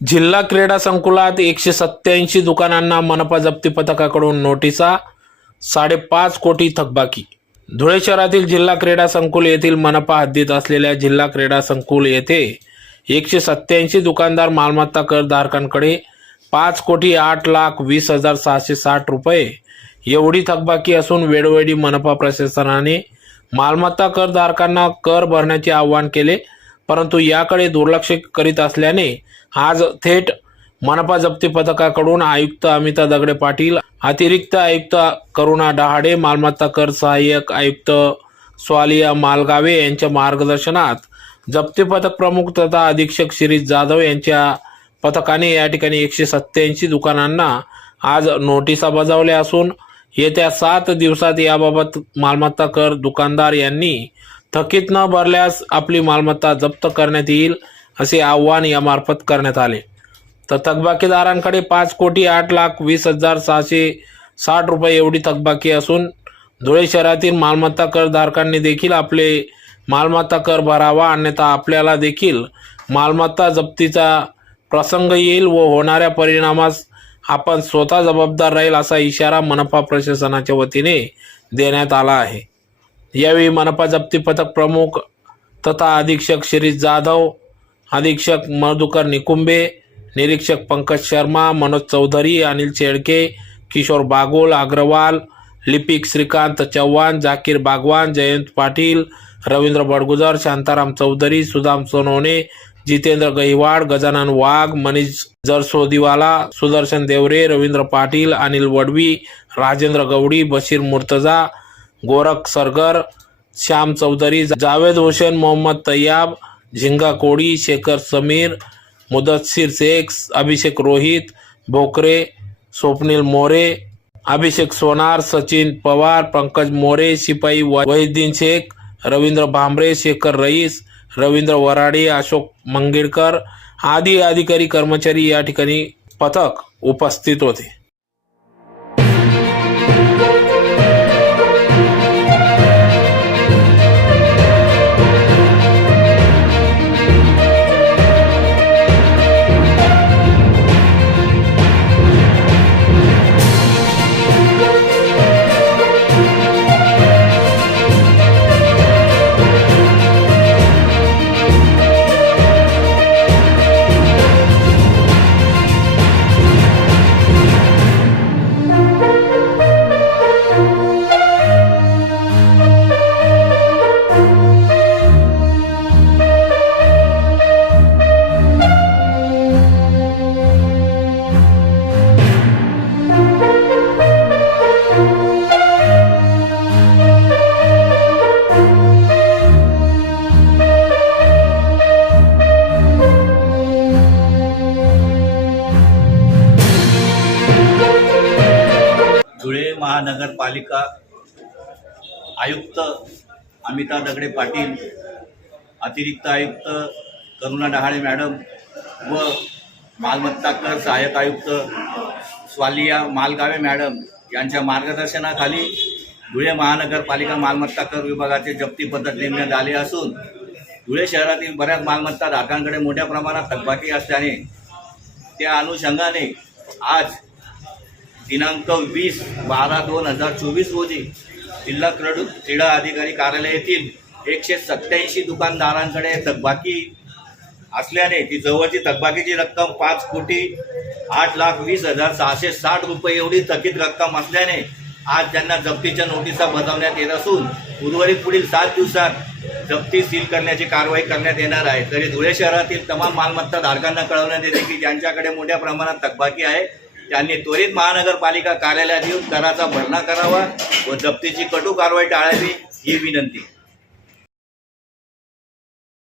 जिल्हा क्रीडा संकुलात एकशे सत्त्याऐंशी दुकानांना मनपा जप्ती पथकाकडून नोटिसा साडेपाच कोटी थकबाकी. धुळे शहरातील जिल्हा क्रीडा संकुल येथील मनपा हद्दीत असलेल्या जिल्हा क्रीडा संकुल येथे एकशे सत्त्याऐंशी दुकानदार मालमत्ता करधारकांकडे पाच कोटी आठ लाख वीस हजार सहाशे साठ रुपये एवढी थकबाकी असून वेळोवेळी मनपा प्रशासनाने मालमत्ता करधारकांना कर भरण्याचे आवाहन केले. परंतु याकडे दुर्लक्ष करीत असल्याने आज थेट मनपा जप्ती पथकाकडून आयुक्त अमिता दगडे पाटील अतिरिक्त आयुक्त करुणा डहाडे मालमत्ता कर सहाय्यक आयुक्त स्वालिया मालगावे यांच्या मार्गदर्शनात जप्ती पथक प्रमुख तथा अधीक्षक शिरीष जाधव यांच्या पथकाने या ठिकाणी एकशे सत्याऐंशी दुकानांना आज नोटिसा बजावल्या असून येत्या सात दिवसात याबाबत मालमत्ता कर दुकानदार यांनी थकीत न भरल्यास आपली मालमत्ता जप्त करण्यात येईल असे आव्हान यामार्फत करण्यात आले. तर थकबाकीदारांकडे पाच कोटी आठ लाख वीस हजार सहाशे साठ रुपये एवढी थकबाकी असून धुळे शहरातील मालमत्ता करधारकांनी देखील आपले मालमत्ता कर भरावा अन्यथा आपल्याला देखील मालमत्ता जप्तीचा प्रसंग येईल व होणाऱ्या परिणामास आपण स्वतः जबाबदार राहील असा इशारा मनपा प्रशासनाच्या वतीने देण्यात आला आहे. यावेळी मनपा जप्ती पथक प्रमुख तथा अधीक्षक शिरीष जाधव अधीक्षक मधुकर निकुंबे निरीक्षक पंकज शर्मा मनोज चौधरी अनिल शेळके किशोर बागोल अग्रवाल लिपिक श्रीकांत चव्हाण जाकीर बागवान जयंत पाटील रवींद्र बडगुजर शांताराम चौधरी सुदाम सोनवणे जितेंद्र गहिवाड गजानन वाघ मनीष जरसोदीवाला सुदर्शन देवरे रवींद्र पाटील अनिल वडवी राजेंद्र गवडी बशीर मुर्तजा गोरख सरगर श्याम चौधरी जावेद हुसेन मोहम्मद तय्याब झिंगा कोडी शेखर समीर मुदतसिर शेख अभिषेक रोहित भोकरे स्वप्नील मोरे अभिषेक सोनार सचिन पवार पंकज मोरे शिपाई वहिद्दीन शेख रवींद्र भांबरे शेखर रईस रवींद्र वराडे अशोक मंगेडकर आदी अधिकारी कर्मचारी या ठिकाणी पथक उपस्थित होते. धुळे महानगरपालिका आयुक्त अमिता दगडे पाटील अतिरिक्त आयुक्त करुणा डहाळे मॅडम व मालमत्ता कर सहाय्यक आयुक्त स्वालिया मालगावे मॅडम यांच्या मार्गदर्शनाखाली धुळे महानगरपालिका मालमत्ता कर विभागाचे जप्ती पद्धत नेमण्यात आले असून धुळे शहरातील बऱ्याच मालमत्ता धारकांकडे मोठ्या प्रमाणात थकबाकी असल्याने त्या अनुषंगाने आज दिनांक वीस बारा दोन हजार चोवीस रोजी जिल्हा क्रीड क्रीडा अधिकारी कार्यालय येथील एकशे सत्याऐंशी दुकानदारांकडे थकबाकी असल्याने ती जवळची थकबाकीची रक्कम पाच कोटी आठ लाख वीस हजार सहाशे साठ रुपये एवढी थकीत रक्कम असल्याने आज त्यांना जप्तीच्या नोटिसा बजावण्यात येत असून उर्वरित पुढील सात दिवसात जप्ती सील करण्याची कारवाई करण्यात येणार आहे. तरी धुळे शहरातील तमाम मालमत्ता धारकांना कळवण्यात येते की ज्यांच्याकडे मोठ्या प्रमाणात थकबाकी आहे त्यांनी त्वरित महानगरपालिका कार्यालयात येऊन कराचा भरणा करावा व जप्तीची कटू कारवाई टाळावी ही विनंती.